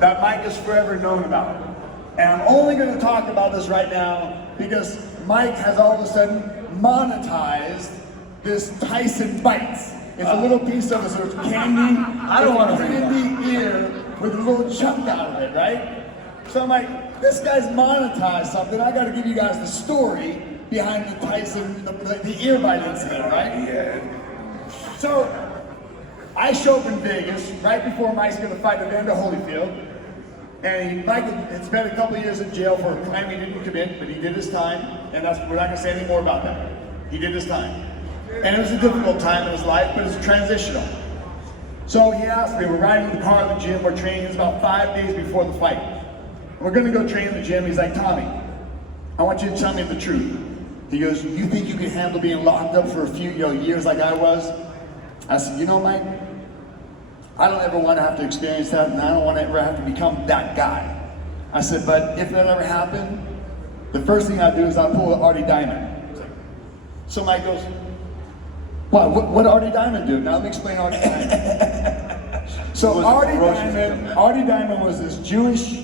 that Mike is forever known about. And I'm only going to talk about this right now because Mike has all of a sudden monetized this Tyson Bites. It's a little piece of a sort of candy, I don't want to candy ear with a little chunk out of it, right? So I'm like, this guy's monetized something. I got to give you guys the story behind the Tyson, the ear bite incident, right? Yeah. So I show up in Vegas right before Mike's going to fight Evander Holyfield. And Mike had spent a couple of years in jail for a crime he didn't commit, but he did his time, and we're not going to say any more about that. He did his time. And it was a difficult time in his life, but it was transitional. So he asked me, we're riding in the car at the gym, we're training, it's about 5 days before the fight. We're going to go train in the gym. He's like, Tommy, I want you to tell me the truth. He goes, you think you can handle being locked up for a few years like I was? I said, you know, Mike, I don't ever want to have to experience that, and I don't want to ever have to become that guy. I said, but if that ever happened, the first thing I'd do is I'd pull an Artie Diamond. So Mike goes, what Artie Diamond do? Now let me explain Artie Diamond. So Artie Diamond was this Jewish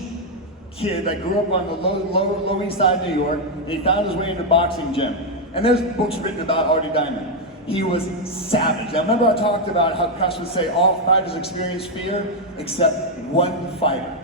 kid that grew up on the low east side of New York. And he found his way into boxing gym. And there's books written about Artie Diamond. He was savage. Now remember I talked about how Cuss would say all fighters experience fear except one fighter,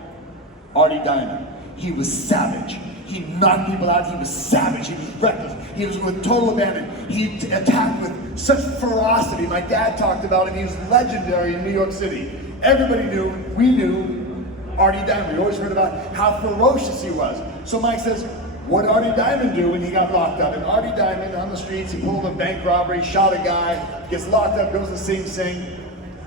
Artie Diamond. He was savage. He knocked people out, he was savage, he was reckless, he was with total abandon. He attacked with such ferocity. My dad talked about him, he was legendary in New York City. Everybody knew, we knew Artie Diamond. We always heard about how ferocious he was. So Mike says, what did Artie Diamond do when he got locked up? And Artie Diamond on the streets, he pulled a bank robbery, shot a guy, gets locked up, goes to Sing Sing,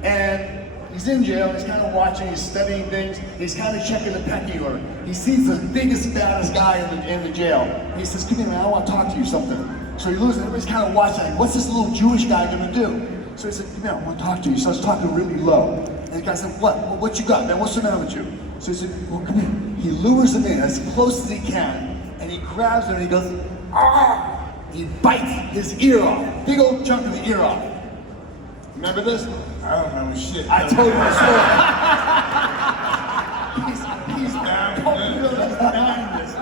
and he's in jail, he's kind of watching, he's studying things, he's kind of checking the pecking order. He sees the biggest, baddest guy in the jail. He says, come here, man, I want to talk to you something. So he loses, everybody's kind of watching, like, what's this little Jewish guy gonna do? So he said, come here, I want to talk to you. He starts talking really low. And the guy said, what you got, man? What's the matter with you? So he said, well, come here. He lures him in as close as he can, and he grabs him and he goes, ah! He bites his ear off. Big old chunk of the ear off. Remember this? I don't remember shit. I told you the story. he's dying this.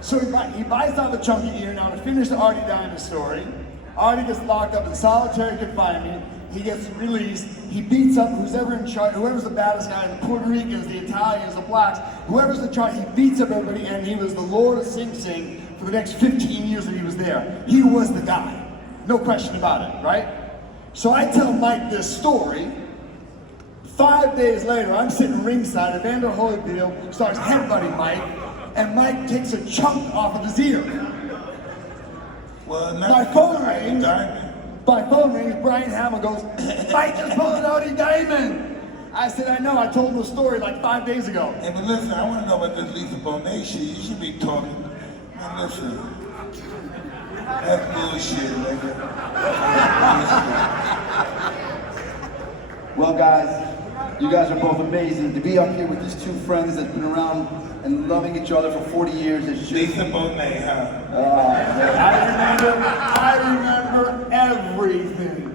So he bites out the chunky ear. Now to finish the Artie Diamond story, Artie gets locked up in solitary confinement. He gets released. He beats up who's ever in charge, whoever's the baddest guy, the Puerto Ricans, the Italians, the blacks, whoever's in charge, he beats up everybody, and he was the Lord of Sing Sing for the next 15 years that he was there. He was the guy. No question about it, right? So I tell Mike this story. 5 days later, I'm sitting ringside, Evander Holyfield starts headbutting Mike, and Mike takes a chunk off of his ear. Well, My phone rings, Brian Hamill goes, Mike just pulled an Artie Diamond. I said, I know, I told him the story like 5 days ago. Hey, but listen, I want to know about this Lisa Bonet shit. You should be talking. Man, listen. That's bullshit, nigga. Well, guys, you guys are both amazing. To be up here with these two friends that's been around and loving each other for 40 years is just... Lisa Bonet, huh? I remember everything.